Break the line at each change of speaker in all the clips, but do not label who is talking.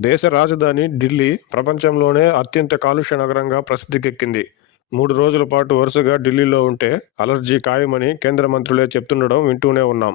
దేశ రాజధాని ఢిల్లీ ప్రపంచంలోనే అత్యంత కాలుష్య నగరంగా ప్రసిద్ధికెక్కింది. మూడు రోజుల పాటు వరుసగా ఢిల్లీలో ఉంటే అలర్జీ ఖాయమని కేంద్ర మంత్రులే చెప్తుండడం వింటూనే ఉన్నాం.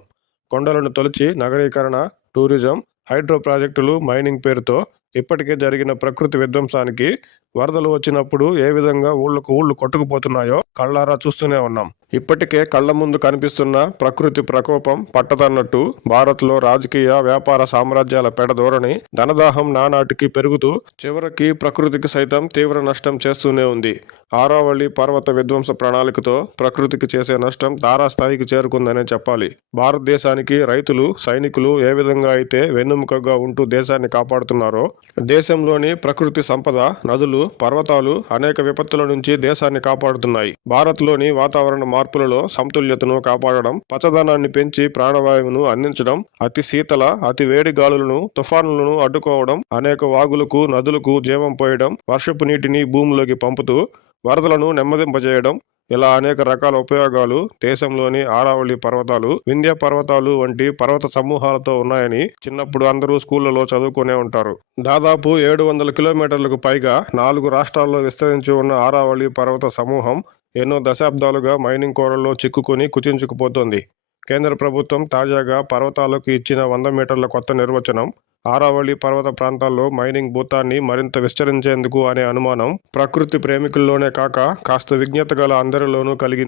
కొండలను తొలచి నగరీకరణ టూరిజం హైడ్రో ప్రాజెక్టులు మైనింగ్ పేరుతో ఇప్పటికే జరిగిన ప్రకృతి విధ్వంసానికి వరదలు వచ్చినప్పుడు ఏ విధంగా ఊళ్ళకు ఊళ్ళు కొట్టుకుపోతున్నాయో కళ్ళారా చూస్తూనే ఉన్నాం. ఇప్పటికే కళ్ళ ముందు కనిపిస్తున్న ప్రకృతి ప్రకోపం పట్టదన్నట్టు భారత్లో రాజకీయ వ్యాపార సామ్రాజ్యాల పెడధోరణి ధనదాహం నానాటికి పెరుగుతూ చివరికి ప్రకృతికి సైతం తీవ్ర నష్టం చేస్తూనే ఉంది. ఆరావళి పర్వత విధ్వంస ప్రణాళికతో ప్రకృతికి చేసే నష్టం తారాస్థాయికి చేరుకుందనే చెప్పాలి. భారతదేశానికి రైతులు సైనికులు ఏ విధంగా అయితే వెన్నెముకగా ఉంటూ దేశాన్ని కాపాడుతున్నారో దేశంలోని ప్రకృతి సంపద నదులు పర్వతాలు అనేక విపత్తుల నుంచి దేశాన్ని కాపాడుతున్నాయి. భారత్లోని వాతావరణ మార్పులలో సమతుల్యతను కాపాడడం పచ్చదనాన్ని పెంచి ప్రాణవాయువును అందించడం అతి శీతల అతి వేడి గాలులను తుఫానులను అడ్డుకోవడం అనేక వాగులకు నదులకు జీవం పోయడం వర్షపు నీటిని భూమిలోకి పంపుతూ వరదలను నెమ్మదింపజేయడం ఇలా అనేక రకాల ఉపయోగాలు దేశంలోని ఆరావళి పర్వతాలు వింధ్య పర్వతాలు వంటి పర్వత సమూహాలతో ఉన్నాయని చిన్నప్పుడు అందరూ స్కూళ్ళలో చదువుకునే ఉంటారు. దాదాపు ఏడు వందల కిలోమీటర్లకు పైగా నాలుగు రాష్ట్రాల్లో విస్తరించి ఉన్న ఆరావళి పర్వత సమూహం ఎన్నో దశాబ్దాలుగా మైనింగ్ కోరల్లో చిక్కుకుని కుచించుకుపోతోంది. కేంద్ర ప్రభుత్వం తాజాగా పర్వతాలకు ఇచ్చిన వంద మీటర్ల కొత్త నిర్వచనం ఆరావళి పర్వత ప్రాంతాల్లో మైనింగ్ భూతాన్ని మరింత విస్తరించేందుకు అనే అనుమానం ప్రకృతి ప్రేమికుల్లోనే కాక కాస్త విజ్ఞత గల అందరిలోనూ కలిగి